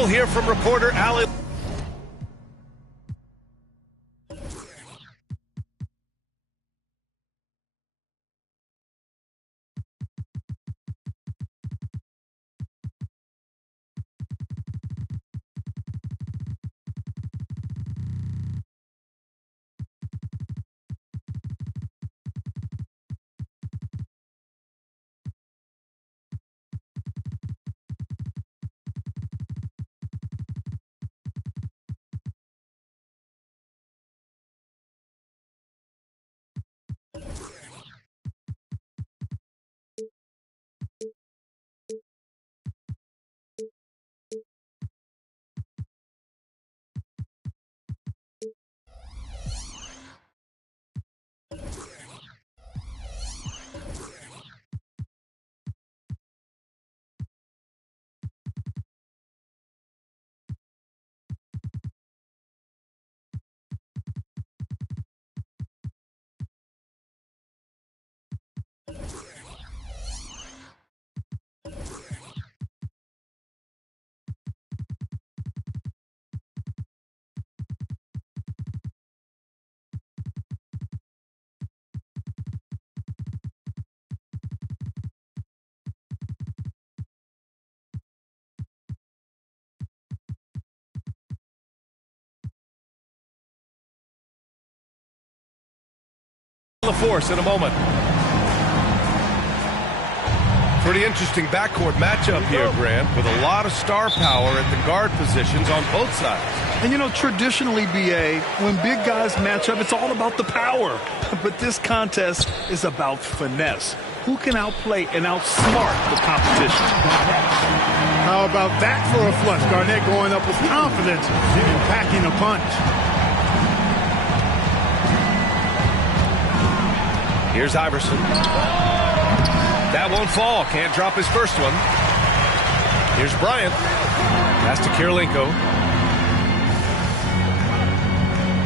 We'll hear from reporter Allie. The force in a moment. Pretty interesting backcourt matchup here, Grant, with a lot of star power at the guard positions on both sides. And, you know, traditionally, B.A., when big guys match up, it's all about the power. But this contest is about finesse. Who can outplay and outsmart the competition? How about that for a flush? Garnett going up with confidence and packing a punch. Here's Iverson. That won't fall. Can't drop his first one. Here's Bryant. Pass to Kirilenko.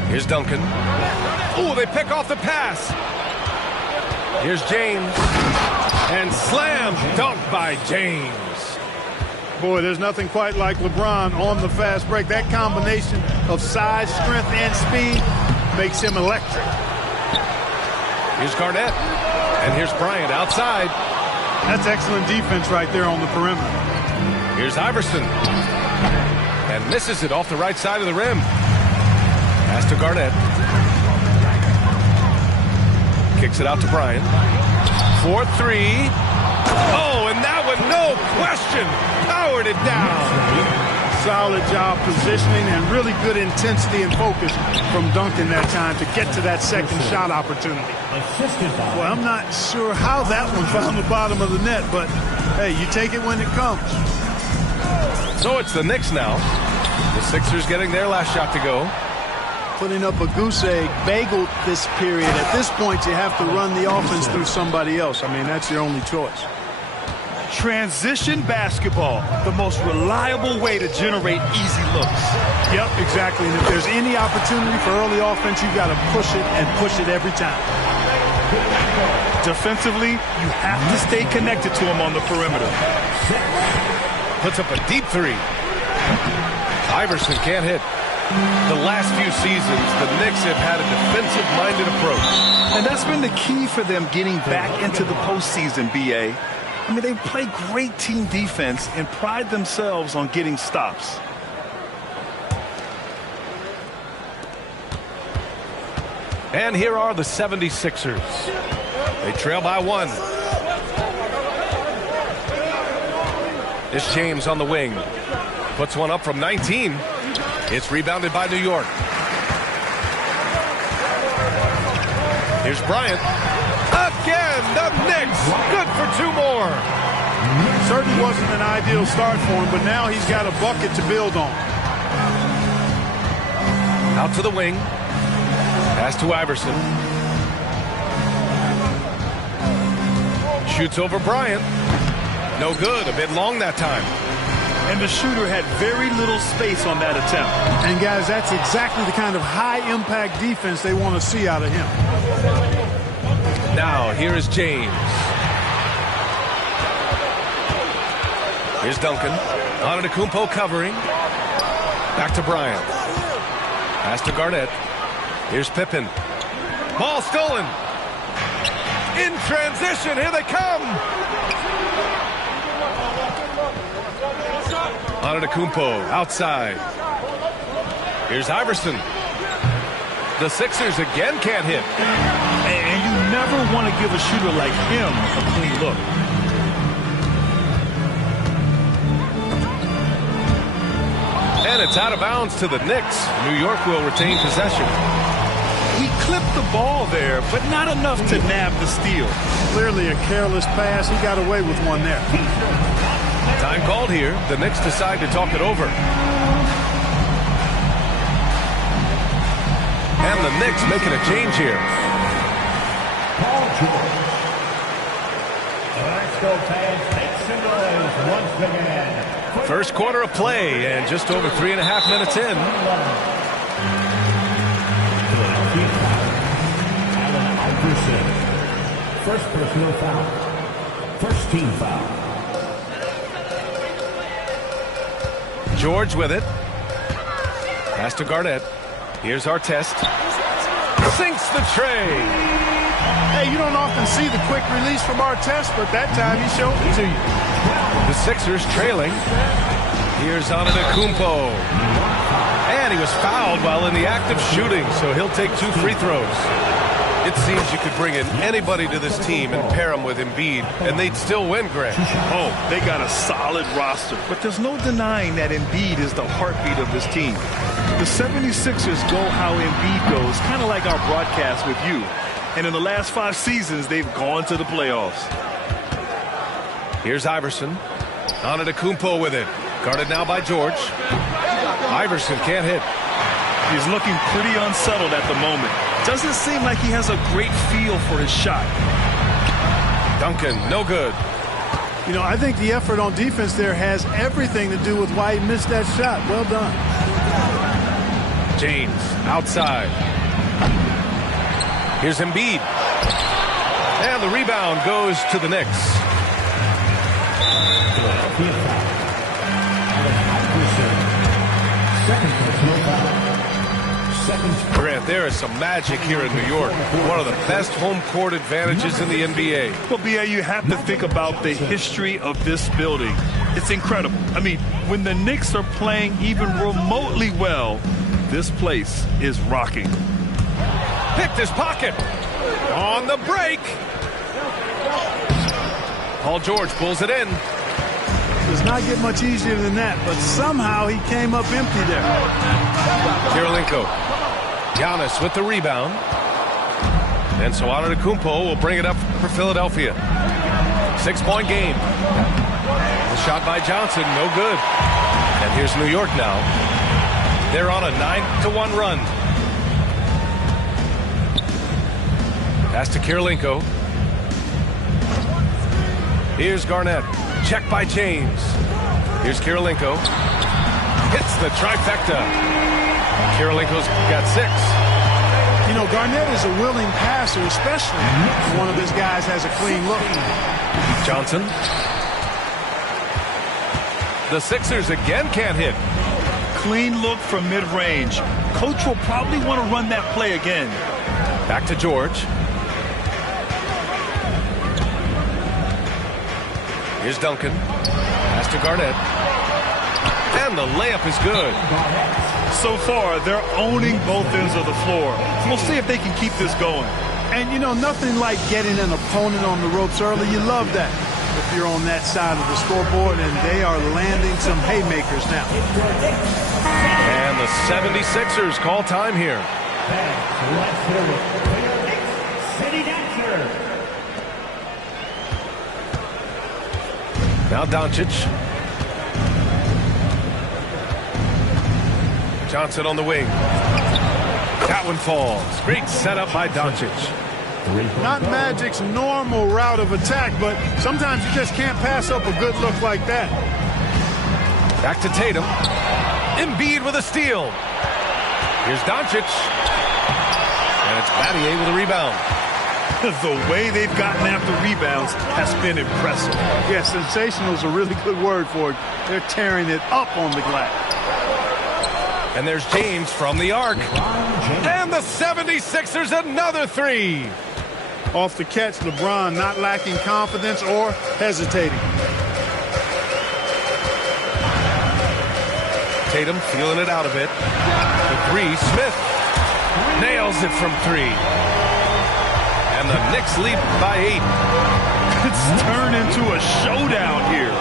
Here's Duncan. Oh, they pick off the pass. Here's James. And slam dunk by James. Boy, there's nothing quite like LeBron on the fast break. That combination of size, strength, and speed makes him electric. Here's Garnett. And here's Bryant outside. That's excellent defense right there on the perimeter. Here's Iverson. And misses it off the right side of the rim. Pass to Garnett. Kicks it out to Bryant. 4-3. Oh, and that one, no question, powered it down. Solid job positioning and really good intensity and focus from Duncan that time to get to that second shot opportunity. Well, I'm not sure how that one found the bottom of the net, but hey, you take it when it comes. So it's the Knicks now. The Sixers getting their last shot to go. Putting up a goose egg bagel this period. At this point, you have to run the offense through somebody else. I mean, that's your only choice. Transition basketball, the most reliable way to generate easy looks. Yep, exactly. And if there's any opportunity for early offense, you've got to push it and push it every time. Defensively, you have to stay connected to him on the perimeter. Puts up a deep three. Iverson can't hit. The last few seasons, the Knicks have had a defensive-minded approach. And that's been the key for them getting back into the postseason, B.A. I mean, they play great team defense and pride themselves on getting stops. And here are the 76ers. They trail by 1. This James on the wing. Puts one up from 19. It's rebounded by New York. Here's Bryant. Again, the Knicks. Good for 2 more. Certainly wasn't an ideal start for him, but now he's got a bucket to build on. Out to the wing. Pass to Iverson. Shoots over Bryant. No good. A bit long that time. And the shooter had very little space on that attempt. And, guys, that's exactly the kind of high-impact defense they want to see out of him. Now, here is James. Here's Duncan. Antetokounmpo covering. Back to Bryant. Pass to Garnett. Here's Pippen. Ball stolen. In transition. Here they come. Antetokounmpo outside. Here's Iverson. The Sixers again can't hit. And you never want to give a shooter like him a clean look. And it's out of bounds to the Knicks. New York will retain possession. He clipped the ball there, but not enough to nab the steal. Clearly a careless pass. He got away with one there. Time called here. The Knicks decide to talk it over. And the Knicks making a change here. Paul George. Let's go, fans. Make some noise once again. First quarter of play and just over 3.5 minutes in. Allen Iverson. First personal foul. First team foul. George with it. Pass to Garnett. Here's Artest. Sinks the tray. Hey, you don't often see the quick release from Artest, but that time he showed it to you. The Sixers trailing. Here's Antetokounmpo. And he was fouled while in the act of shooting, so he'll take 2 free throws. It seems you could bring in anybody to this team and pair them with Embiid, and they'd still win, Grant. Oh, they got a solid roster, but there's no denying that Embiid is the heartbeat of this team. The 76ers go how Embiid goes, kind of like our broadcast with you. And in the last 5 seasons, they've gone to the playoffs. Here's Iverson. Antetokounmpo with it. Guarded now by George. Iverson can't hit. He's looking pretty unsettled at the moment. Doesn't seem like he has a great feel for his shot. Duncan, no good. You know, I think the effort on defense there has everything to do with why he missed that shot. Well done. James outside. Here's Embiid. And the rebound goes to the Knicks. Grant, there is some magic here in New York. One of the best home court advantages in the NBA. Well, B.A., you have to think about the history of this building. It's incredible. I mean, when the Knicks are playing even remotely well, this place is rocking. Picked his pocket. On the break. Paul George pulls it in. Does not get much easier than that, but somehow he came up empty there. Kirilenko. Giannis with the rebound. And so Antetokounmpo will bring it up for Philadelphia. 6-point game. The shot by Johnson, no good. And here's New York now. They're on a 9-1 run. Pass to Kirilenko. Here's Garnett. Check by James. Here's Kirilenko. Hits the trifecta. Kirilenko's got 6. You know, Garnett is a willing passer, especially when one of his guys has a clean look. Johnson. The Sixers again can't hit. Clean look from mid-range. Coach will probably want to run that play again. Back to George. Here's Duncan. Pass to Garnett. And the layup is good. So far, they're owning both ends of the floor. We'll see if they can keep this going. And, you know, nothing like getting an opponent on the ropes early. You love that if you're on that side of the scoreboard, and they are landing some haymakers now. And the 76ers call time here. Let's hear it for your Knicks City Dancer. Now Doncic. Johnson on the wing. That one falls. Great setup by Doncic. Not Magic's normal route of attack, but sometimes you just can't pass up a good look like that. Back to Tatum. Embiid with a steal. Here's Doncic. And it's Battier with a rebound. The way they've gotten after rebounds has been impressive. Yeah, sensational is a really good word for it. They're tearing it up on the glass. And there's James from the arc. And the 76ers another three. Off the catch, LeBron not lacking confidence or hesitating. Tatum feeling it out a bit. The three, Smith nails it from three. And the Knicks lead by 8. It's turned into a showdown here.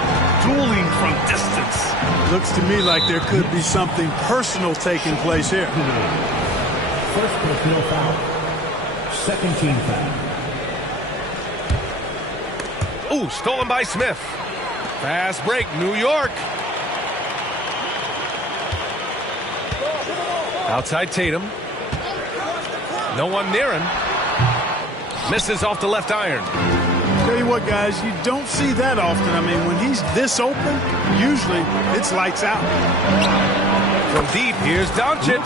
Dueling from distance. Looks to me like there could be something personal taking place here. First personal foul. Second team foul. Ooh, stolen by Smith. Fast break, New York. Outside Tatum. No one near him. Misses off the left iron. Tell you what, guys, you don't see that often. I mean, when he's this open, usually it's lights out. From deep, here's Doncic.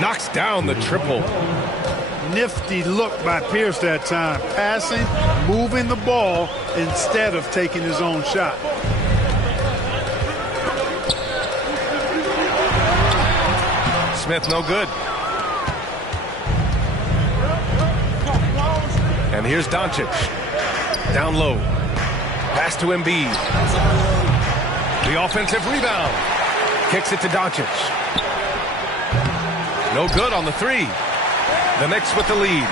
Knocks down the triple. Nifty look by Pierce that time. Passing, moving the ball instead of taking his own shot. Smith no good. And here's Doncic. Down low. Pass to Embiid. The offensive rebound. Kicks it to Doncic. No good on the three. The Knicks with the lead.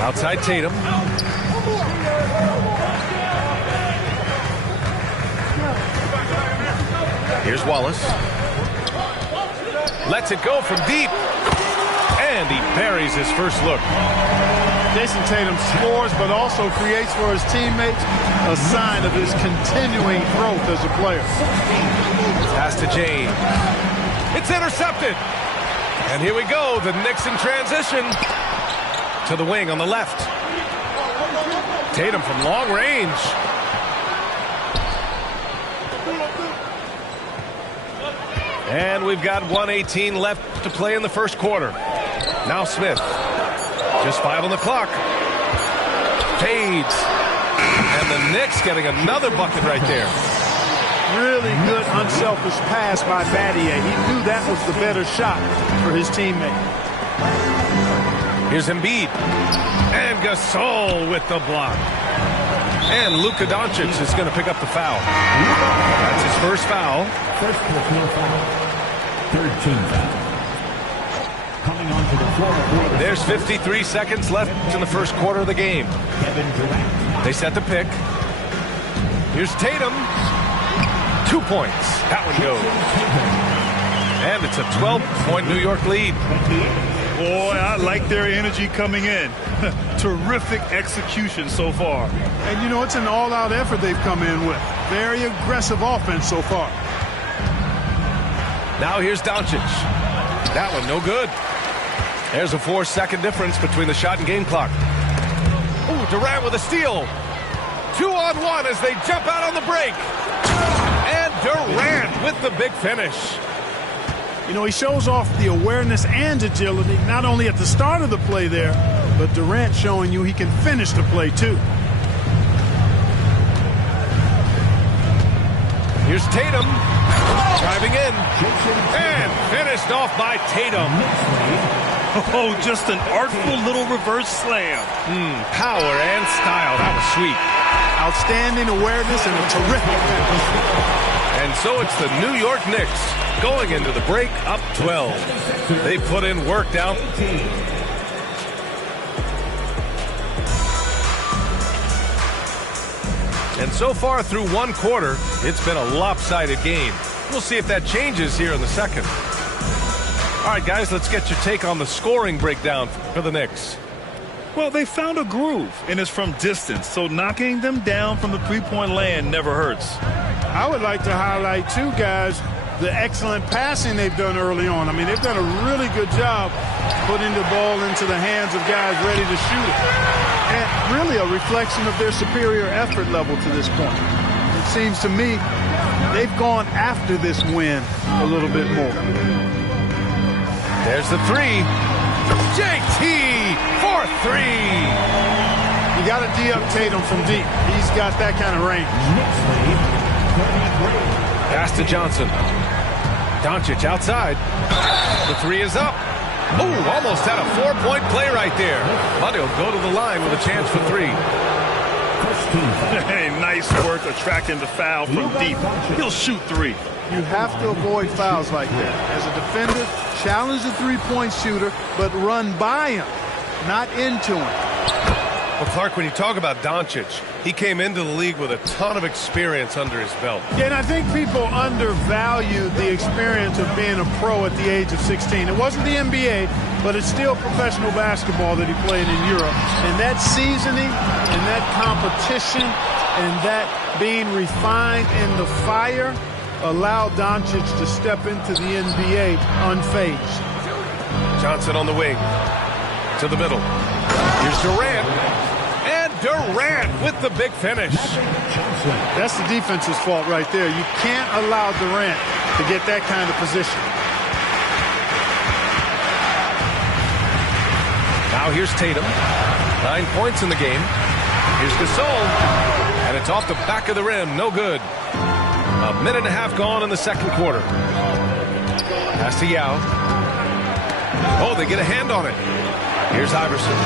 Outside Tatum. Here's Wallace. Lets it go from deep. And he buries his first look. Jason Tatum scores, but also creates for his teammates a sign of his continuing growth as a player. Pass to James. It's intercepted. And here we go. The Knicks in transition to the wing on the left. Tatum from long range. And we've got 1:18 left to play in the first quarter. Now Smith. Just 5 on the clock. Fades. And the Knicks getting another bucket right there. Really good unselfish pass by Battier. He knew that was the better shot for his teammate. Here's Embiid. And Gasol with the block. And Luka Doncic is going to pick up the foul. That's his first foul. First personal foul. Third team foul. Coming onto the floor. There's 53 seconds left in the first quarter of the game. Kevin Durant. They set the pick. Here's Tatum. 2 points. That one goes. And it's a 12-point New York lead. Boy, I like their energy coming in. Terrific execution so far. And, you know, it's an all-out effort they've come in with. Very aggressive offense so far. Now here's Doncic. That one no good. There's a 4-second difference between the shot and game clock. Ooh, Durant with a steal. 2-on-1 as they jump out on the break. And Durant with the big finish. You know, he shows off the awareness and agility, not only at the start of the play there, but Durant showing you he can finish the play, too. Here's Tatum. Driving in. And finished off by Tatum. Oh, just an artful little reverse slam. Power and style. That was sweet. Outstanding awareness and a terrific finish. And so it's the New York Knicks going into the break up 12. They put in work down. And so far through one quarter, it's been a lopsided game. We'll see if that changes here in the second. All right, guys, let's get your take on the scoring breakdown for the Knicks. Well, they found a groove, and it's from distance, so knocking them down from the three-point land never hurts. I would like to highlight, too, guys, the excellent passing they've done early on. I mean, they've done a really good job putting the ball into the hands of guys ready to shoot it. And really a reflection of their superior effort level to this point. It seems to me they've gone after this win a little bit more. There's the three. JT for three. You got to D-up Tatum from deep. He's got that kind of range. Pass to Johnson. Doncic outside. The three is up. Oh, almost had a 4-point play right there. But he'll go to the line with a chance for three. Hey, nice work attracting the foul from deep. He'll shoot three. You have to avoid fouls like that. As a defender, challenge the three-point shooter, but run by him, not into him. Well, Clark, when you talk about Doncic, he came into the league with a ton of experience under his belt. Yeah, and I think people undervalue the experience of being a pro at the age of 16. It wasn't the NBA, but it's still professional basketball that he played in Europe. And that seasoning and that competition and that being refined in the fire allowed Doncic to step into the NBA unfazed. Johnson on the wing. To the middle. Here's Durant. And Durant with the big finish. That's the defense's fault right there. You can't allow Durant to get that kind of position. Now here's Tatum. 9 points in the game. Here's Gasol. And it's off the back of the rim. No good. A minute and a half gone in the second quarter. Pass to Yao. Oh, they get a hand on it. Here's Iverson.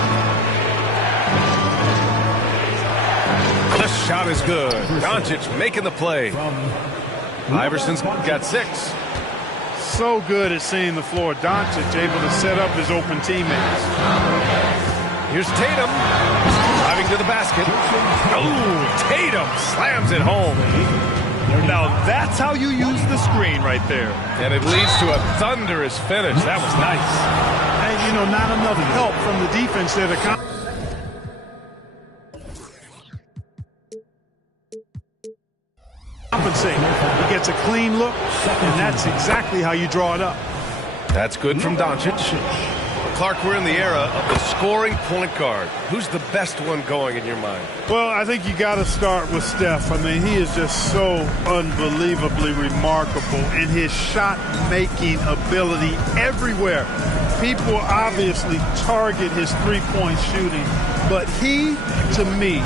The shot is good. Doncic making the play. Iverson's got 6. So good at seeing the floor. Doncic able to set up his open teammates. Here's Tatum. Driving to the basket. Oh, Tatum slams it home. Now that's how you use the screen right there. And it leads to a thunderous finish. That was nice. And, you know, not enough help from the defense there to compensate. He gets a clean look, and that's exactly how you draw it up. That's good from Doncic. Clark, we're in the era of the scoring point guard. Who's the best one going in your mind? Well, I think you got to start with Steph. I mean, he is just so unbelievably remarkable in his shot-making ability everywhere. People obviously target his three-point shooting, but he, to me,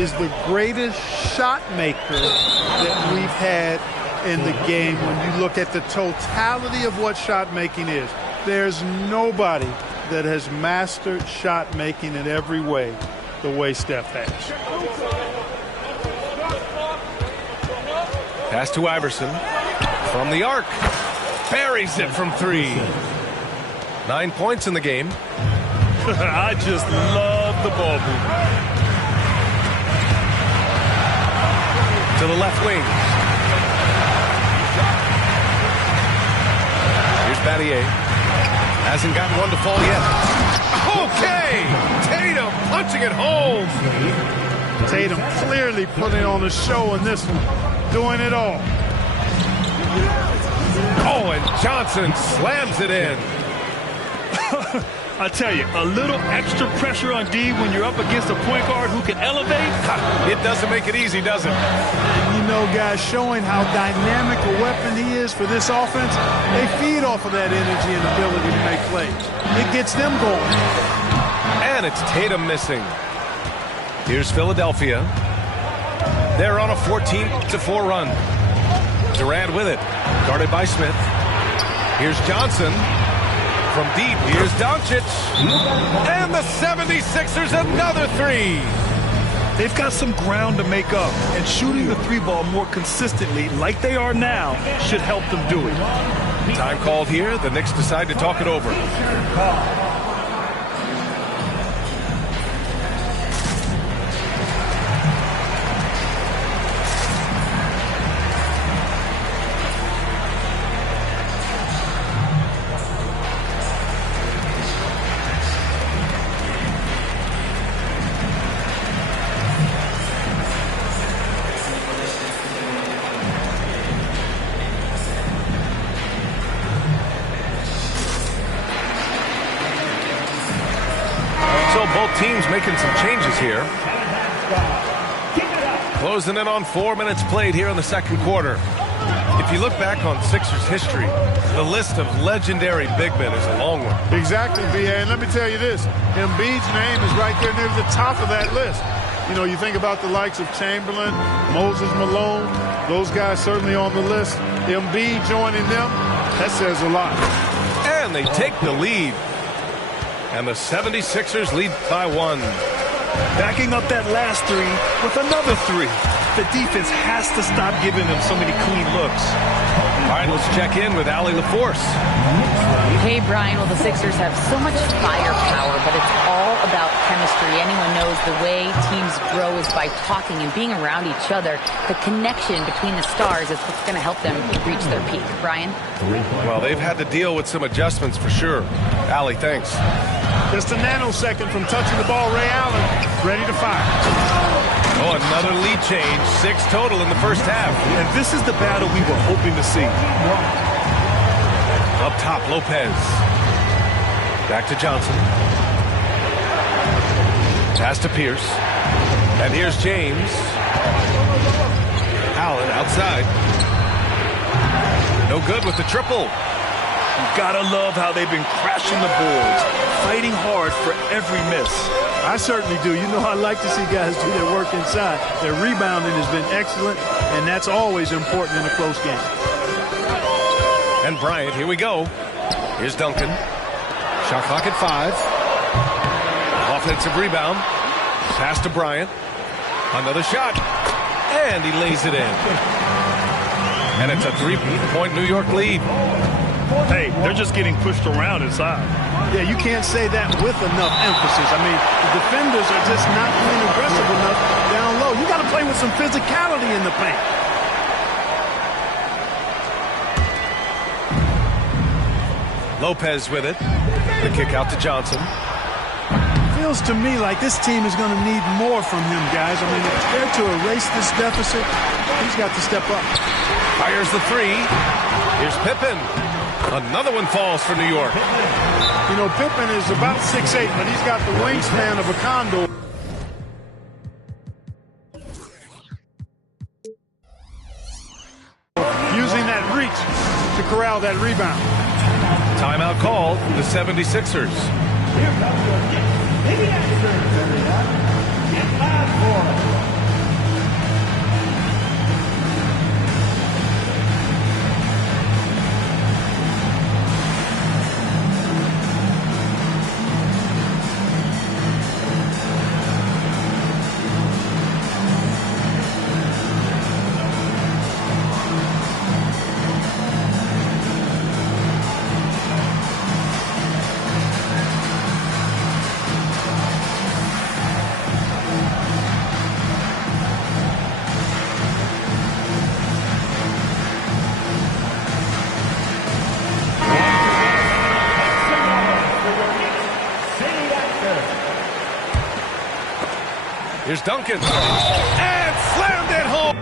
is the greatest shot maker that we've had in the game when you look at the totality of what shot making is. There's nobody that has mastered shot making in every way the way Steph has. Pass to Iverson from the arc. Buries it from 3. 9 points in the game. I just love the ball movement. To the left wing. Here's Battier. Hasn't gotten one to fall yet. Okay! Tatum punching it home. Tatum clearly putting on a show in this one. Doing it all. Oh, and Johnson slams it in. I tell you, a little extra pressure on D when you're up against a point guard who can elevate. It doesn't make it easy, does it? And you know, guys, showing how dynamic a weapon he is for this offense, they feed off of that energy and ability to make plays. It gets them going. And it's Tatum missing. Here's Philadelphia. They're on a 14-4 run. Durant with it. Guarded by Smith. Here's Johnson. From deep, here's Doncic. And the 76ers another 3. They've got some ground to make up, and shooting the 3-ball more consistently like they are now should help them do it. Time called here. The Knicks decide to talk it over. Teams making some changes here. Closing in on 4 minutes played here in the second quarter. If you look back on Sixers history, the list of legendary big men is a long one. Exactly, B.A. And let me tell you this, Embiid's name is right there near the top of that list. You know, you think about the likes of Chamberlain, Moses Malone, Those guys certainly on the list. Embiid joining them, that says a lot. And they take the lead. And the 76ers lead by 1. Backing up that last three with another three. The defense has to stop giving them so many clean looks. All right, let's check in with Allie LaForce. Hey, Brian. Well, the Sixers have so much firepower, but it's all about chemistry. Anyone knows the way teams grow is by talking and being around each other. The connection between the stars is what's going to help them reach their peak. Brian? Well, they've had to deal with some adjustments for sure. Allie, thanks. Just a nanosecond from touching the ball, Ray Allen, ready to fire. Oh, another lead change. 6 total in the first half. And this is the battle we were hoping to see. Up top, Lopez. Back to Johnson. Pass to Pierce. And here's James. Allen outside. No good with the triple. You gotta love how they've been crashing the boards, fighting hard for every miss. I certainly do. You know, I like to see guys do their work inside. Their rebounding has been excellent, and that's always important in a close game. And Bryant, here we go. Here's Duncan. Shot clock at 5. Offensive rebound. Pass to Bryant. Another shot. And he lays it in. And it's a 3-point New York lead. Hey, they're just getting pushed around inside. Yeah, you can't say that with enough emphasis. I mean, the defenders are just not being aggressive enough down low. You got to play with some physicality in the paint. Lopez with it. The kick out to Johnson. Feels to me like this team is going to need more from him, guys. I mean, if they're to erase this deficit, he's got to step up. Fires the 3. Here's Pippen. Another one falls for New York. You know, Pippen is about 6'8", but he's got the wingspan of a condor. Using that reach to corral that rebound. Timeout called, the 76ers. Here's Duncan. And slammed it home.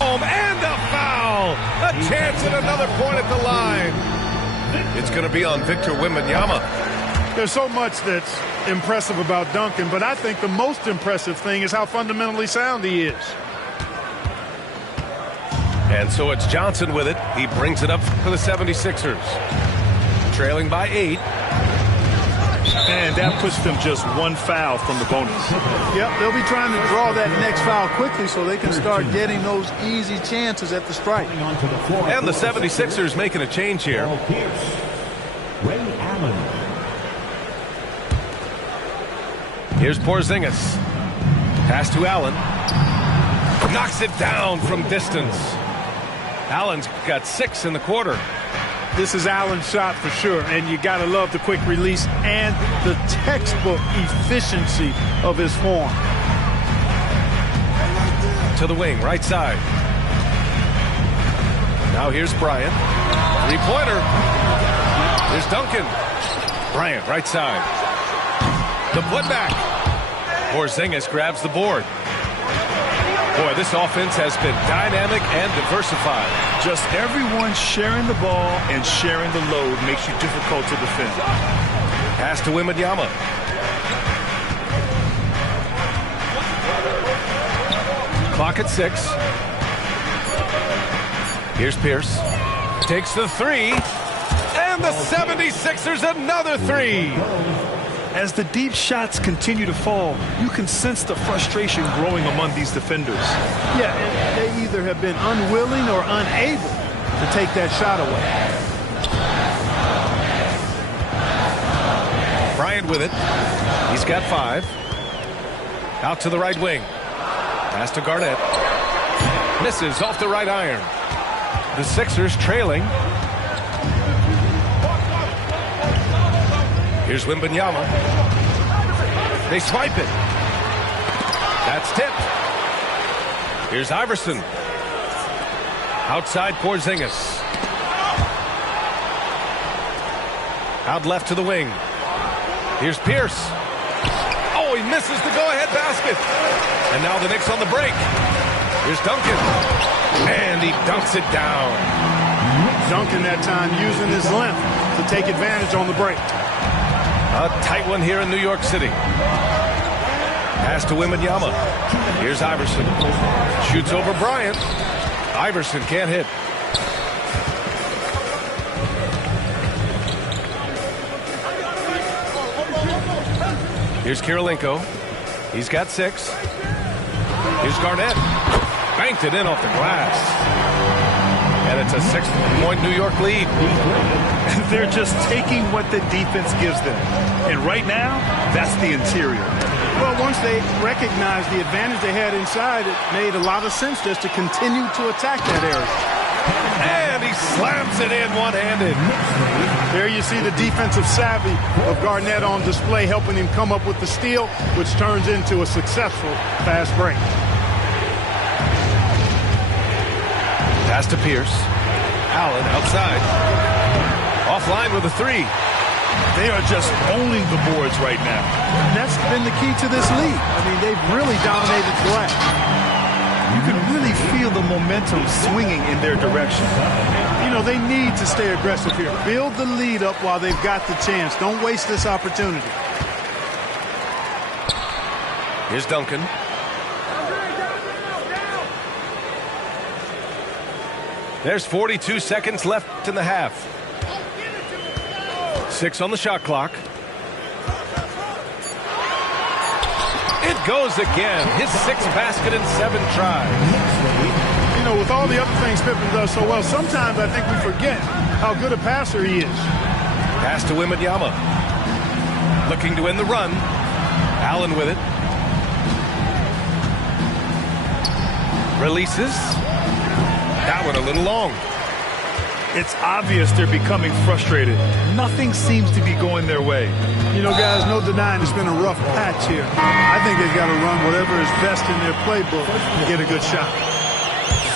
And a foul. A chance at another point at the line. It's going to be on Victor Wembanyama. There's so much that's impressive about Duncan, but I think the most impressive thing is how fundamentally sound he is. And so it's Johnson with it. He brings it up for the 76ers. Trailing by 8. And that puts them just one foul from the bonus. Yep, they'll be trying to draw that next foul quickly so they can start getting those easy chances at the strike. And the 76ers making a change here. Ray Allen. Here's Porzingis. Pass to Allen. Knocks it down from distance. Allen's got 6 in the quarter. This is Allen's shot for sure, and you got to love the quick release and the textbook efficiency of his form. To the wing, right side. Now here's Bryant. 3-pointer. Here's Duncan. Bryant, right side. The putback. Porzingis grabs the board. Boy, this offense has been dynamic and diversified. Just everyone sharing the ball and sharing the load makes you difficult to defend. Pass to Wembanyama. Clock at 6. Here's Pierce. Takes the 3. And the 76ers another 3. As the deep shots continue to fall, you can sense the frustration growing among these defenders. Yeah, and they either have been unwilling or unable to take that shot away. Bryant with it. He's got 5. Out to the right wing. Pass to Garnett. Misses off the right iron. The Sixers trailing. Here's Wembanyama. They swipe it. That's tipped. Here's Iverson. Outside Porzingis. Out left to the wing. Here's Pierce. Oh, he misses the go-ahead basket. And now the Knicks on the break. Here's Duncan. And he dunks it down. Duncan that time using his length to take advantage on the break. A tight one here in New York City. Pass to Wembanyama. Here's Iverson. Shoots over Bryant. Iverson can't hit. Here's Kirilenko. He's got 6. Here's Garnett. Banked it in off the glass. And it's a 6-point New York lead. They're just taking what the defense gives them. And right now, that's the interior. Well, once they recognized the advantage they had inside, it made a lot of sense just to continue to attack that area. And he slams it in one-handed. There you see the defensive savvy of Garnett on display, helping him come up with the steal, which turns into a successful fast break. Pass to Pierce. Allen outside. Offline with a 3. They are just owning the boards right now. And that's been the key to this league. I mean, they've really dominated the glass. You can really feel the momentum swinging in their direction. You know, they need to stay aggressive here. Build the lead up while they've got the chance. Don't waste this opportunity. Here's Duncan. There's 42 seconds left in the half. 6 on the shot clock. It goes again. His 6th basket in 7 tries. You know, with all the other things Pippen does so well, sometimes I think we forget how good a passer he is. Pass to Wembanyama. Looking to end the run. Allen with it. Releases. That one a little long. It's obvious they're becoming frustrated. Nothing seems to be going their way. You know, guys, no denying it's been a rough patch here. I think they've got to run whatever is best in their playbook to get a good shot.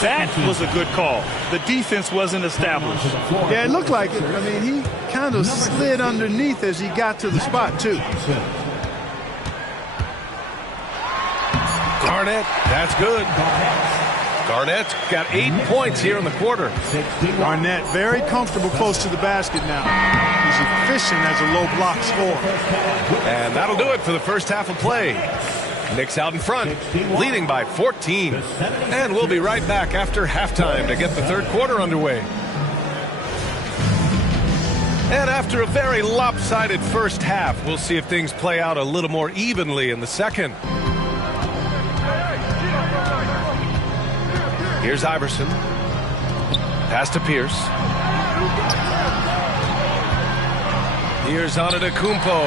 That was a good call. The defense wasn't established. Yeah, it looked like it. I mean, he kind of slid underneath as he got to the spot, too. Garnett, that's good. Garnett's got 8 points here in the quarter. Garnett very comfortable close to the basket now. He's efficient as a low block scorer. And that'll do it for the first half of play. Knicks out in front, leading by 14. And we'll be right back after halftime to get the third quarter underway. And after a very lopsided first half, we'll see if things play out a little more evenly in the second. Here's Iverson. Pass to Pierce. Here's Antetokounmpo.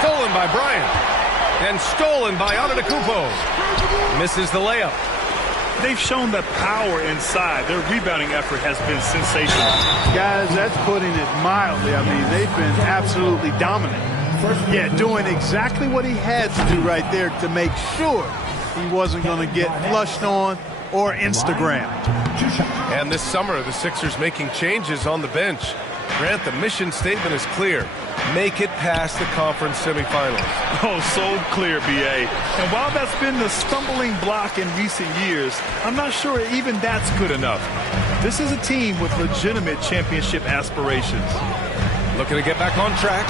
Stolen by Bryant. And stolen by Antetokounmpo. Misses the layup. They've shown that power inside. Their rebounding effort has been sensational. Guys, that's putting it mildly. I mean, they've been absolutely dominant. Yeah, doing exactly what he had to do right there to make sure he wasn't going to get flushed on or Instagram. And this summer, the Sixers making changes on the bench. Grant, the mission statement is clear. Make it past the conference semifinals. Oh, so clear, B.A. And while that's been the stumbling block in recent years, I'm not sure even that's good enough. This is a team with legitimate championship aspirations. Looking to get back on track.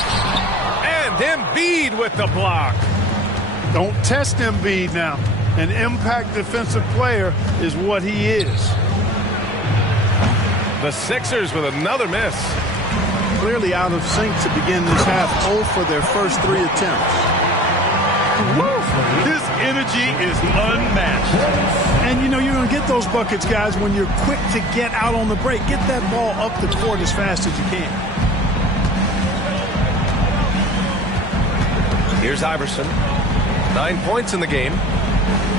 And Embiid with the block. Don't test Embiid now. An impact defensive player is what he is. The Sixers with another miss. clearly out of sync to begin this half. 0 for their first 3 attempts. Woo! This energy is unmatched. And, you know, you're going to get those buckets, guys, when you're quick to get out on the break. Get that ball up the court as fast as you can. Here's Iverson. 9 points in the game.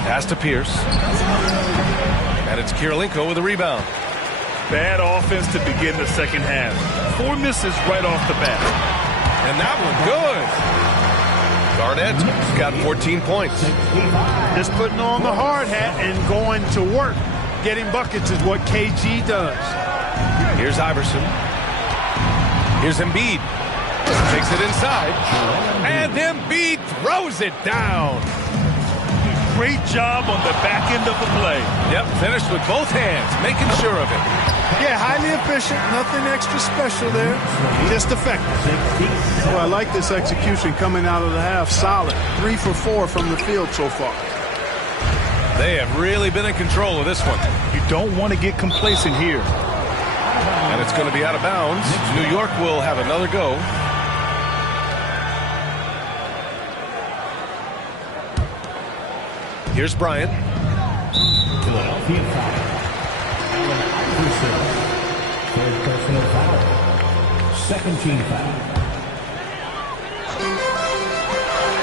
Pass to Pierce. And it's Kirilenko with a rebound. Bad offense to begin the second half. 4 misses right off the bat. And that one good. Garnett got 14 points. Just putting on the hard hat and going to work. Getting buckets is what KG does. Here's Iverson. Here's Embiid. Takes it inside. And Embiid throws it down. Great job on the back end of the play. Yep, finished with both hands, making sure of it. Yeah, highly efficient. Nothing extra special there. Just effective. Well, I like this execution coming out of the half. Solid. 3 for 4 from the field so far. They have really been in control of this one. You don't want to get complacent here. And it's going to be out of bounds. New York will have another go. Here's Bryant. Philadelphia foul. Allen Iverson. Third personal foul. Second team foul.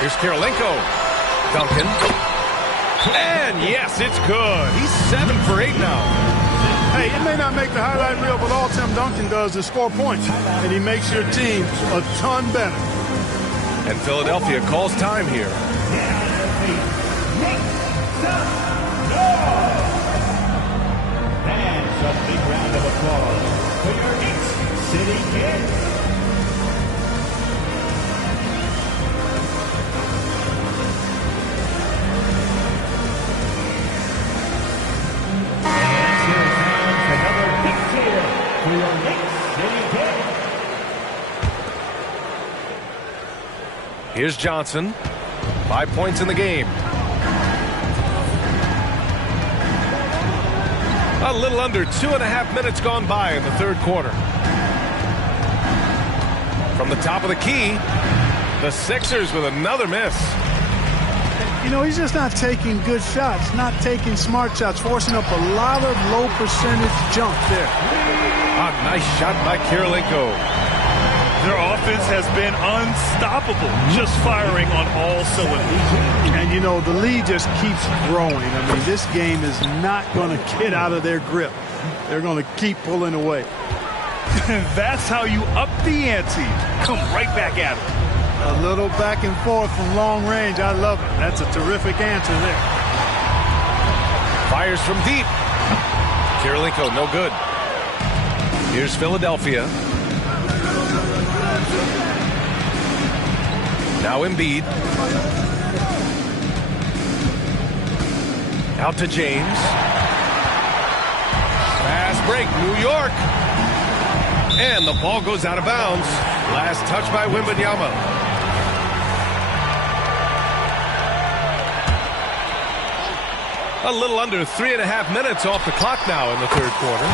Here's Kirilenko. Duncan. And yes, it's good. He's 7 for 8 now. Hey, it may not make the highlight reel, but all Tim Duncan does is score points. And he makes your team a ton better. And Philadelphia calls time here. And a big round of applause for your Knicks City Kids. And here's another big cheer for your Knicks City Kids. Here's Johnson. 5 points in the game. A little under 2.5 minutes gone by in the third quarter. From the top of the key, the Sixers with another miss. You know, he's just not taking good shots, not taking smart shots, forcing up a lot of low percentage jump there. A nice shot by Kirilenko. Their offense has been unstoppable, just firing on all cylinders. And, you know, the lead just keeps growing. I mean, this game is not going to get out of their grip. They're going to keep pulling away. That's how you up the ante. Come right back at it. A little back and forth from long range. I love it. That's a terrific answer there. Fires from deep. Kirilenko, no good. Here's Philadelphia. Now Embiid. Out to James. Fast break, New York. And the ball goes out of bounds. Last touch by Wembanyama. A little under 3.5 minutes off the clock now in the third quarter.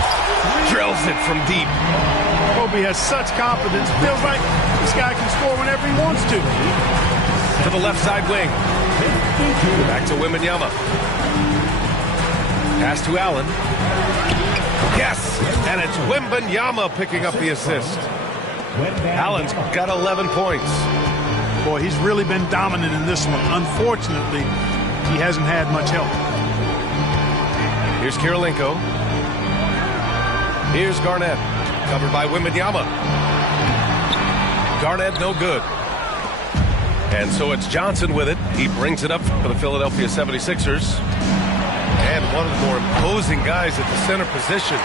Drills it from deep. Kobe has such confidence. Feels like this guy can score whenever he wants to. To the left side wing. Back to Wembanyama. Pass to Allen. Yes! And it's Wembanyama picking up the assist. Allen's got 11 points. Boy, he's really been dominant in this one. Unfortunately, he hasn't had much help. Here's Kirilenko. Here's Garnett. Covered by Wembanyama. Garnett no good. And so it's Johnson with it. He brings it up for the Philadelphia 76ers. And one of the more imposing guys at the center position,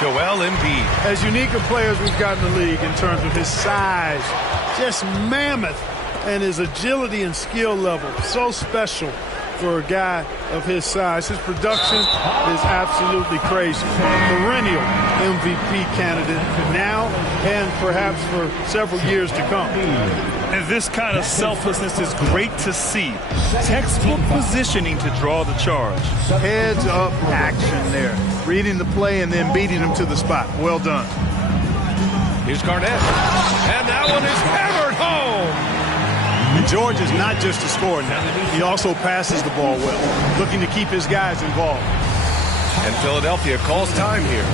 Joel Embiid. As unique a player as we've got in the league in terms of his size, just mammoth, and his agility and skill level, so special for a guy of his size. His production is absolutely crazy. Perennial MVP candidate now and perhaps for several years to come. And this kind of selflessness is great to see. Textbook positioning to draw the charge. Heads up action there. Reading the play and then beating him to the spot. Well done. Here's Garnett. And that one is hammered home. And George is not just a scorer now. He also passes the ball well, looking to keep his guys involved. And Philadelphia calls time here.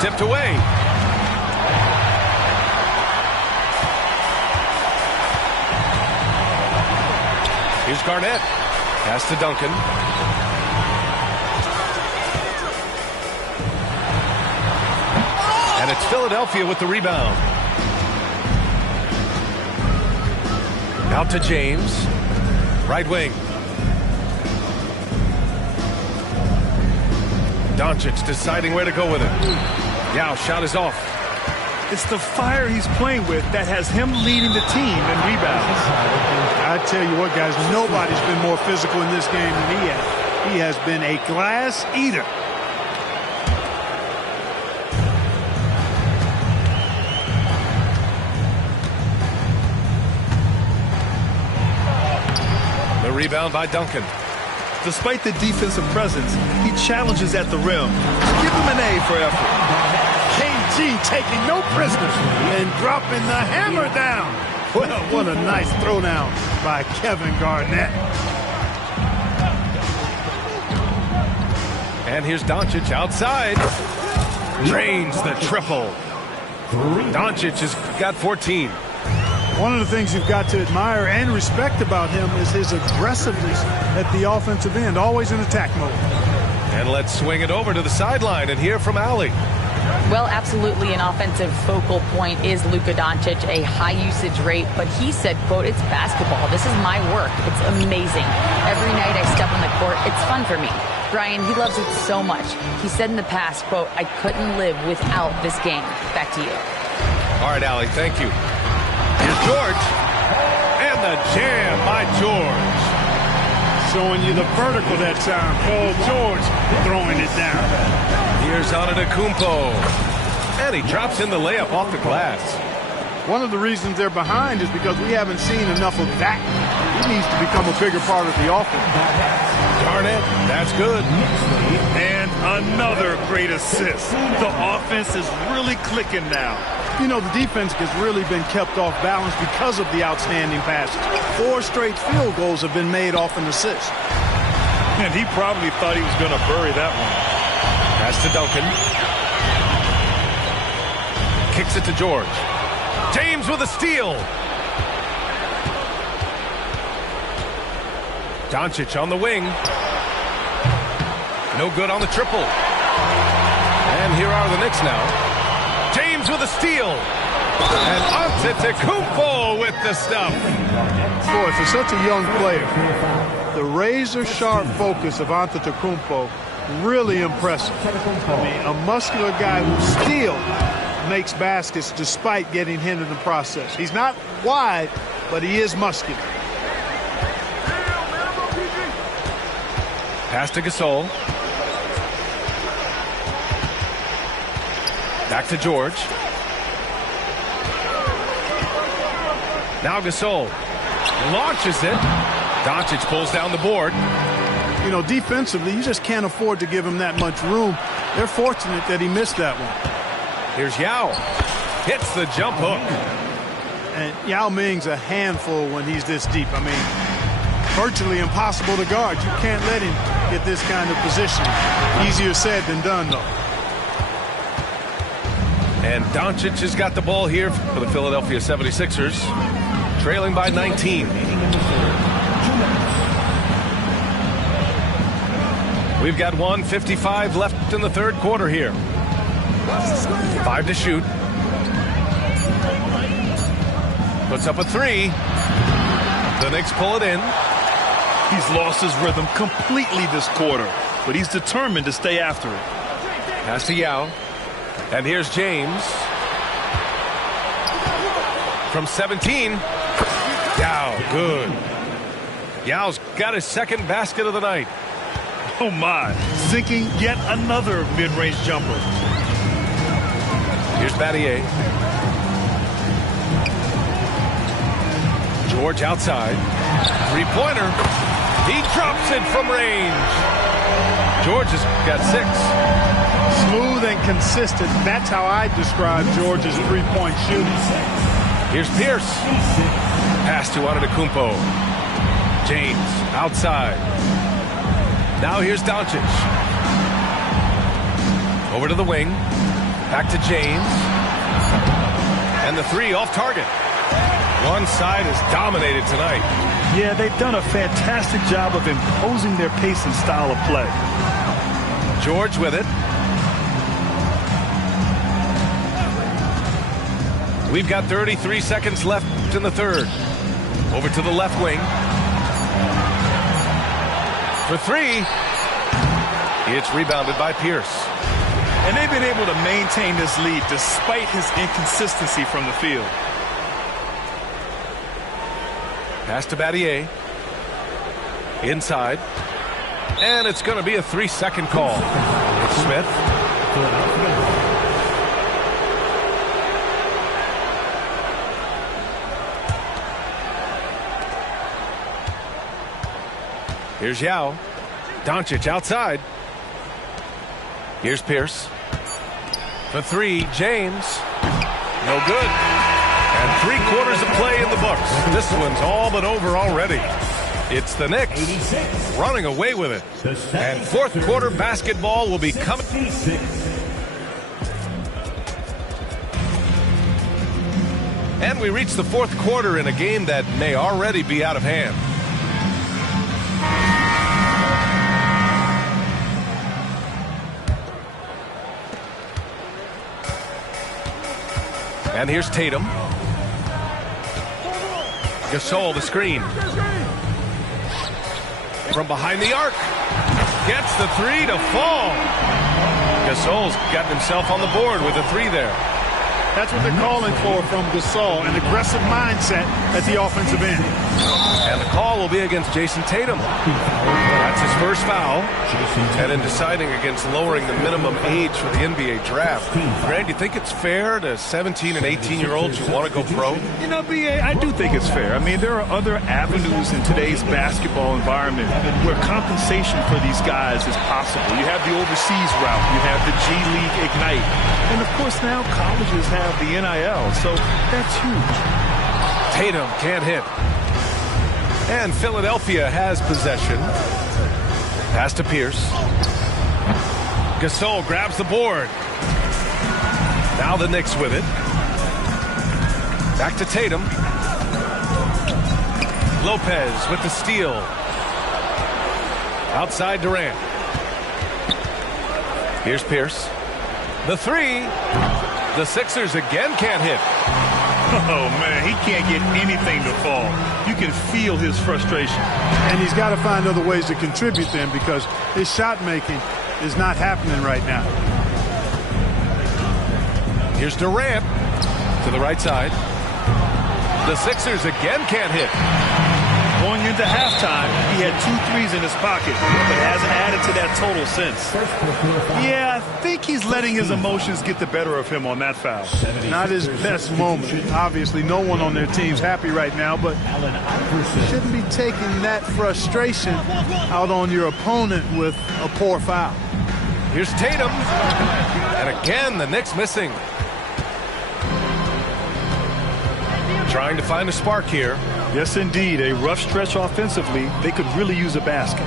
Tipped away. Here's Garnett. Pass to Duncan. And it's Philadelphia with the rebound. Out to James. Right wing. Doncic deciding where to go with it. Yao shot is off. It's the fire he's playing with that has him leading the team in rebounds. I tell you what, guys, nobody's been more physical in this game than he has. He has been a glass eater. The rebound by Duncan. Despite the defensive presence, he challenges at the rim. Give him an A for effort. KG taking no prisoners and dropping the hammer down. Well, what a nice throwdown by Kevin Garnett. And here's Doncic outside. Drains the triple. Doncic has got 14. One of the things you've got to admire and respect about him is his aggressiveness at the offensive end, always in attack mode. And let's swing it over to the sideline and hear from Allie. Well, absolutely an offensive focal point is Luka Doncic, a high usage rate, but he said, quote, it's basketball. This is my work. It's amazing. Every night I step on the court, it's fun for me. Brian, he loves it so much. He said in the past, quote, I couldn't live without this game. Back to you. All right, Allie, thank you. Here's George. And the jam by George. Showing you the vertical that time. Paul George throwing it down. Here's Antetokounmpo. And he drops in the layup off the glass. One of the reasons they're behind is because we haven't seen enough of that. He needs to become a bigger part of the offense. Garnett, that's good. And another great assist. The offense is really clicking now. You know, the defense has really been kept off balance because of the outstanding passes. 4 straight field goals have been made off an assist. And he probably thought he was going to bury that one. Pass to Duncan. Kicks it to George. James with a steal. Doncic on the wing. No good on the triple. And here are the Knicks now. James with a steal. And Antetokounmpo with the stuff. Boy, for such a young player, the razor-sharp focus of Antetokounmpo, really impressive. I mean, a muscular guy who still makes baskets despite getting hit in the process. He's not wide, but he is muscular. Pass to Gasol. Back to George. Now Gasol launches it. Doncic pulls down the board. You know, defensively, you just can't afford to give him that much room. They're fortunate that he missed that one. Here's Yao. Hits the jump hook. And Yao Ming's a handful when he's this deep. I mean, virtually impossible to guard. You can't let him get this kind of position. Easier said than done, though. And Doncic has got the ball here for the Philadelphia 76ers, trailing by 19. We've got 1:55 left in the third quarter here. 5 to shoot. Puts up a 3. The Knicks pull it in. He's lost his rhythm completely this quarter, but he's determined to stay after it. Pass to Yao. And here's James. From 17. Yao, good. Yao's got his second basket of the night. Oh my, sinking yet another mid-range jumper. Here's Battier. George outside. Three-pointer. He drops it from range. George has got 6. Smooth and consistent. That's how I describe George's three-point shooting. Here's Pierce. Pass to Antetokounmpo. James outside. Now here's Doncic. Over to the wing. Back to James. And the 3 off target. One side is dominated tonight. Yeah, they've done a fantastic job of imposing their pace and style of play. George with it. We've got 33 seconds left in the third. Over to the left wing. For 3. It's rebounded by Pierce. And they've been able to maintain this lead despite his inconsistency from the field. Pass to Battier. Inside. And it's going to be a 3-second call. It's Smith. Here's Yao. Doncic outside. Here's Pierce. For 3, James. No good. And 3 quarters of play in the books. This one's all but over already. It's the Knicks running away with it. And fourth quarter basketball will be coming. And we reach the fourth quarter in a game that may already be out of hand. And here's Tatum. Gasol, the screen. From behind the arc. Gets the 3 to fall. Gasol's gotten himself on the board with a 3 there. That's what they're calling for from Gasol, an aggressive mindset at the offensive end. And the call will be against Jason Tatum. That's his first foul. And in deciding against lowering the minimum age for the NBA draft, Grant, do you think it's fair to 17 and 18-year-olds who want to go pro? You know, B.A., I do think it's fair. I mean, there are other avenues in today's basketball environment where compensation for these guys is possible. You have the overseas route. You have the G League Ignite. And, of course, now colleges have the NIL, so that's huge. Tatum can't hit. And Philadelphia has possession. Pass to Pierce. Gasol grabs the board. Now the Knicks with it. Back to Tatum. Lopez with the steal. Outside Durant. Here's Pierce. The 3. The Sixers again can't hit. Oh, man, he can't get anything to fall. You can feel his frustration. And he's got to find other ways to contribute then because his shot making is not happening right now. Here's Durant to the right side. The Sixers again can't hit. Going into halftime, he had 2 threes in his pocket, but hasn't added to that total since. Yeah, I think he's letting his emotions get the better of him on that foul. Not his best moment. Obviously, no one on their team's happy right now, but you shouldn't be taking that frustration out on your opponent with a poor foul. Here's Tatum. And again, the Knicks missing. Trying to find a spark here. Yes, indeed. A rough stretch offensively. They could really use a basket.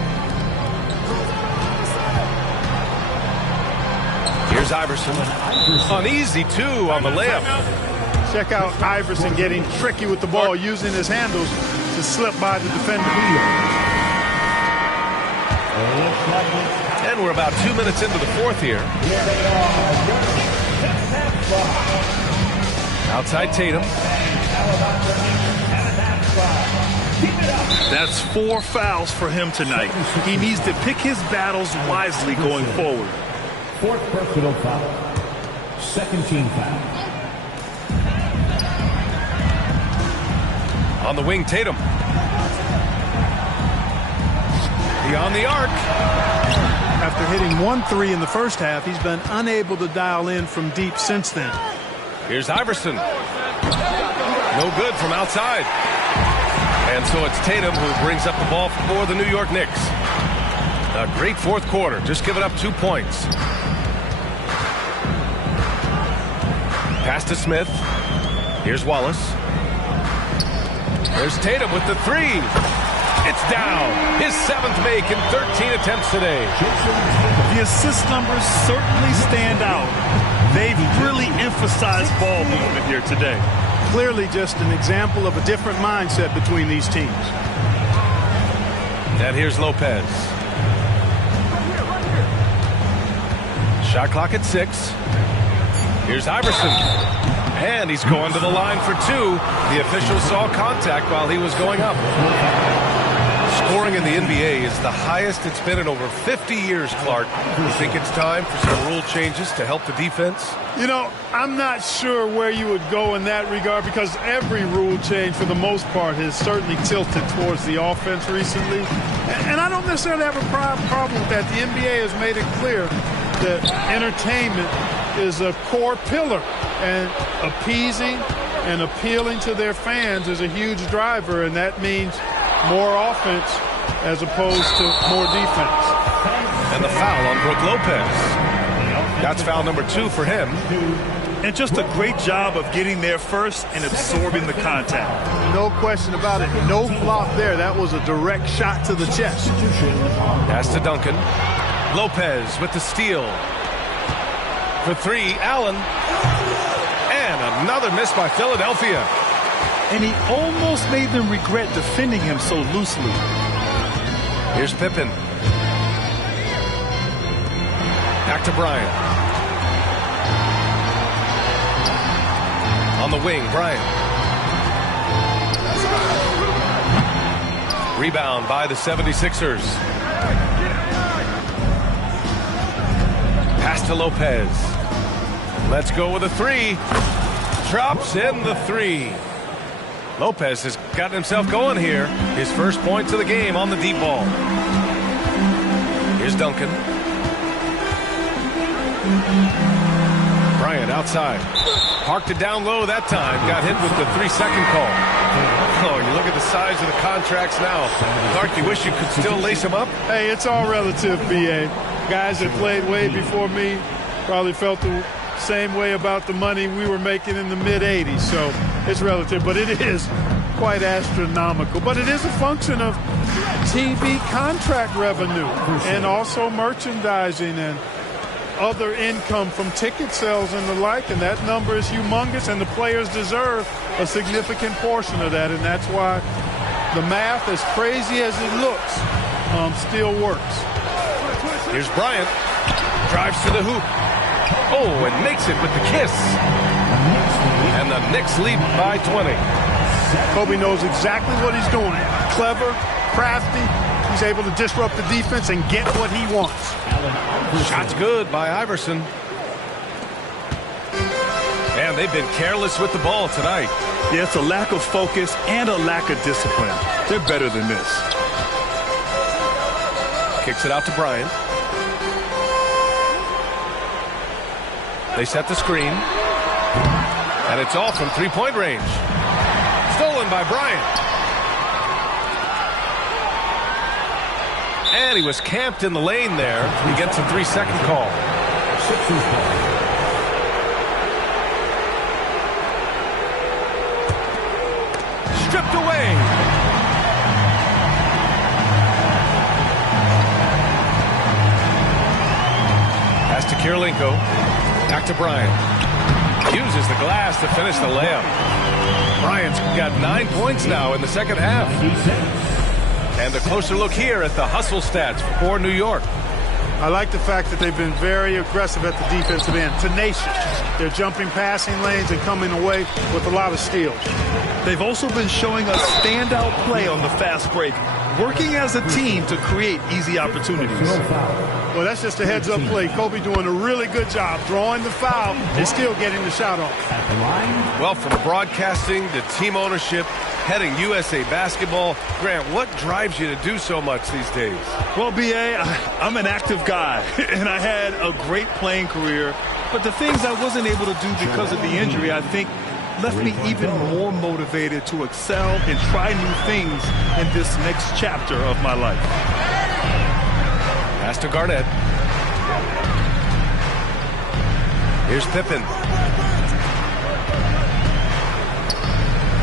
Here's Iverson. An easy 2 on the layup. Check out Iverson getting tricky with the ball, using his handles to slip by the defender. And we're about 2 minutes into the fourth here. Outside Tatum. That's 4 fouls for him tonight. He needs to pick his battles wisely going forward. 4th personal foul. 2nd team foul. On the wing, Tatum. Beyond the arc. After hitting 1 3 in the first half, he's been unable to dial in from deep since then. Here's Iverson. No good from outside. And so it's Tatum who brings up the ball for the New York Knicks. A great fourth quarter, just giving up 2 points. Pass to Smith. Here's Wallace. There's Tatum with the 3. It's down. His 7th make in 13 attempts today. The assist numbers certainly stand out. They've really emphasized ball movement here today. Clearly just an example of a different mindset between these teams. And here's Lopez. Shot clock at 6. Here's Iverson. And he's going to the line for 2. The official saw contact while he was going up. Scoring in the NBA is the highest it's been in over 50 years, Clark. You think it's time for some rule changes to help the defense? You know, I'm not sure where you would go in that regard because every rule change for the most part has certainly tilted towards the offense recently. And I don't necessarily have a problem with that. The NBA has made it clear that entertainment is a core pillar, and appeasing and appealing to their fans is a huge driver, and that means more offense as opposed to more defense. And the foul on Brook Lopez. That's foul number 2 for him. And just a great job of getting there first and absorbing the contact. No question about it. No flop there. That was a direct shot to the chest. Pass to Duncan. Lopez with the steal. For 3, Allen. And another miss by Philadelphia. And he almost made them regret defending him so loosely. Here's Pippen. Back to Bryant. On the wing, Bryant. Rebound by the 76ers. Pass to Lopez. Let's go with a 3. Drops in the 3. Lopez has gotten himself going here. His first points of the game on the deep ball. Here's Duncan. Bryant outside. Parked it down low that time. Got hit with the 3-second call. Oh, you look at the size of the contracts now. Clark, you wish you could still lace them up? Hey, it's all relative, B.A. Guys that played way before me probably felt the same way about the money we were making in the mid-'80s. So it's relative, but it is quite astronomical. But it is a function of TV contract revenue and also merchandising and other income from ticket sales and the like, and that number is humongous, and the players deserve a significant portion of that, and that's why the math, as crazy as it looks, still works. Here's Bryant. Drives to the hoop. Oh, and makes it with the kiss. And the Knicks lead by 20. Kobe knows exactly what he's doing. Clever, crafty. He's able to disrupt the defense and get what he wants. Shot's good by Iverson. And they've been careless with the ball tonight. Yeah, it's a lack of focus and a lack of discipline. They're better than this. Kicks it out to Bryant. They set the screen. And it's off from three-point range. Stolen by Bryant. And he was camped in the lane there. He gets a 3-second call. Stripped away. Pass to Kirilenko. Back to Bryant. Uses the glass to finish the layup. Bryant's got 9 points now in the second half. And a closer look here at the hustle stats for New York. I like the fact that they've been very aggressive at the defensive end, tenacious. They're jumping passing lanes and coming away with a lot of steals. They've also been showing us standout play on the fast break, working as a team to create easy opportunities. Well, that's just a heads-up play. Kobe doing a really good job drawing the foul and still getting the shot off. Well, from broadcasting to team ownership, heading USA Basketball, Grant, what drives you to do so much these days? Well, B.A., I'm an active guy, and I had a great playing career. But the things I wasn't able to do because of the injury, I think, left me even more motivated to excel and try new things in this next chapter of my life. Pass to Garnett. Here's Pippen.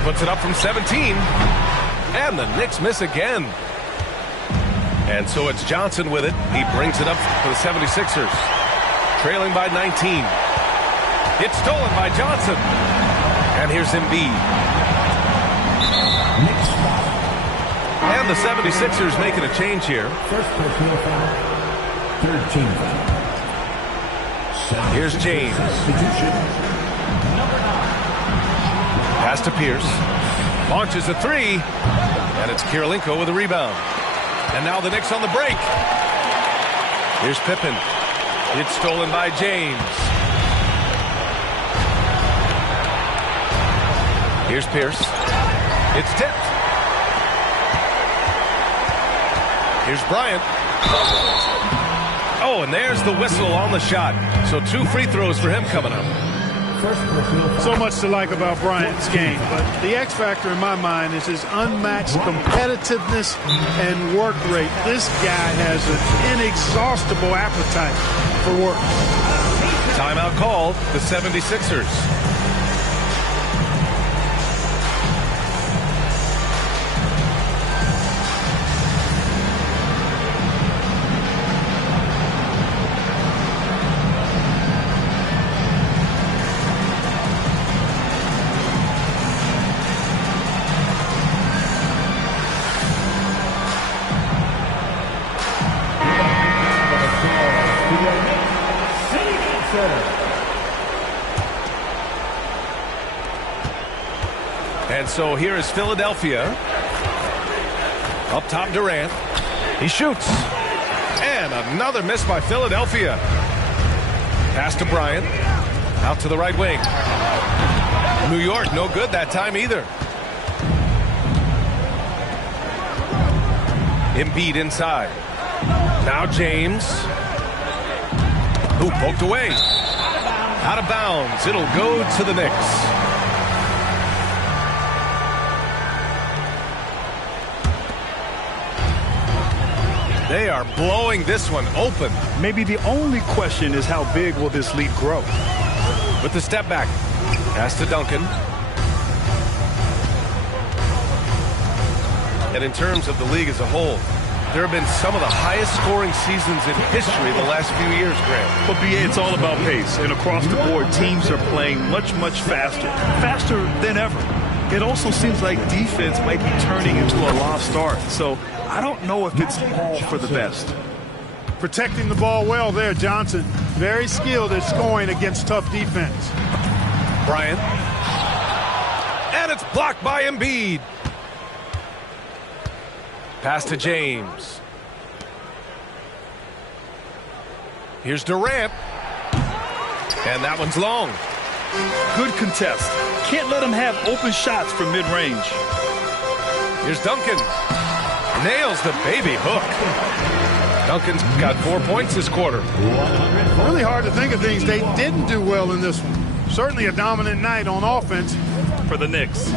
Puts it up from 17. And the Knicks miss again. And so it's Johnson with it. He brings it up for the 76ers. Trailing by 19. It's stolen by Johnson. And here's Embiid. And the 76ers making a change here. First personal foul. Third team foul. Here's James. Pass to Pierce. Launches a three. And it's Kirilenko with a rebound. And now the Knicks on the break. Here's Pippen. It's stolen by James. Here's Pierce. It's tipped. Here's Bryant. Oh, and there's the whistle on the shot. So 2 free throws for him coming up. So much to like about Bryant's game, but the X factor in my mind is his unmatched competitiveness and work rate. This guy has an inexhaustible appetite for work. Timeout called, the 76ers. And so here is Philadelphia. Up top, Durant. He shoots. And another miss by Philadelphia. Pass to Bryant. Out to the right wing. New York, no good that time either. Embiid inside. Now James. Ooh, poked away. Out of bounds. It'll go to the Knicks. They are blowing this one open. Maybe the only question is how big will this lead grow? With the step back. Pass to Duncan. And in terms of the league as a whole, there have been some of the highest scoring seasons in history the last few years, Grant. But BA, it's all about pace. And across the board, teams are playing much, much faster. Faster than ever. It also seems like defense might be turning into a lost art. So I don't know if it's all for the best. Protecting the ball well there, Johnson. Very skilled at scoring against tough defense. Bryant. And it's blocked by Embiid. Pass to James. Here's Durant. And that one's long. Good contest. Can't let him have open shots from mid-range. Here's Duncan. Nails the baby hook. Duncan's got 4 points this quarter. Really hard to think of things they didn't do well in this one. Certainly a dominant night on offense for the Knicks.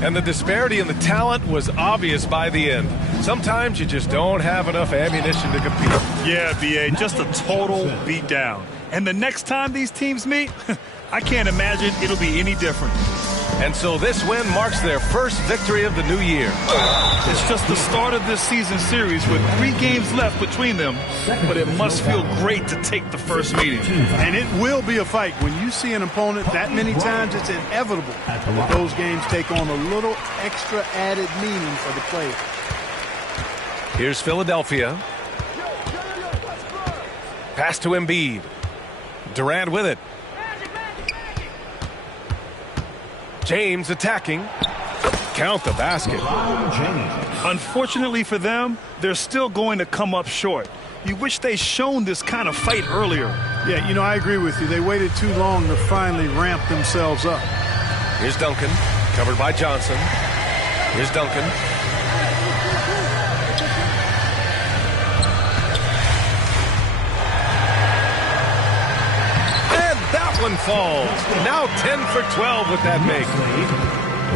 And the disparity in the talent was obvious by the end. Sometimes you just don't have enough ammunition to compete. Yeah, B.A., just a total beatdown. And the next time these teams meet, I can't imagine it'll be any different. And so this win marks their first victory of the new year. It's just the start of this season series with 3 games left between them, but it must feel great to take the first meeting. And it will be a fight. When you see an opponent that many times, it's inevitable that those games take on a little extra added meaning for the players. Here's Philadelphia. Pass to Embiid. Durant with it. James attacking. Count the basket. Unfortunately for them, they're still going to come up short. You wish they'd shown this kind of fight earlier. Yeah, you know, I agree with you. They waited too long to finally ramp themselves up. Here's Duncan, covered by Johnson. Here's Duncan. And that one falls. Now 10 for 12 with that make.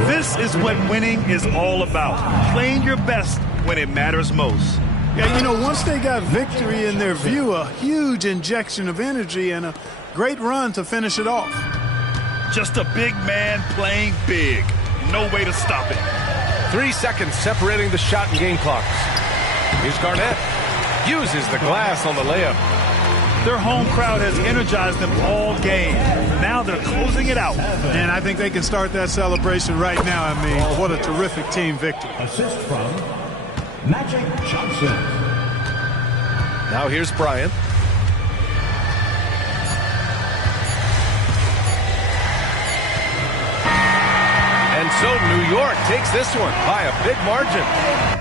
This is what winning is all about. Playing your best when it matters most. Yeah, you know, once they got victory in their view, a huge injection of energy and a great run to finish it off. Just a big man playing big. No way to stop it. 3 seconds separating the shot and game clocks. Here's Garnett. Uses the glass on the layup. Their home crowd has energized them all game. Now they're closing it out. And I think they can start that celebration right now. I mean, what a terrific team victory. Assist from Magic Johnson. Now here's Bryant. And so New York takes this one by a big margin.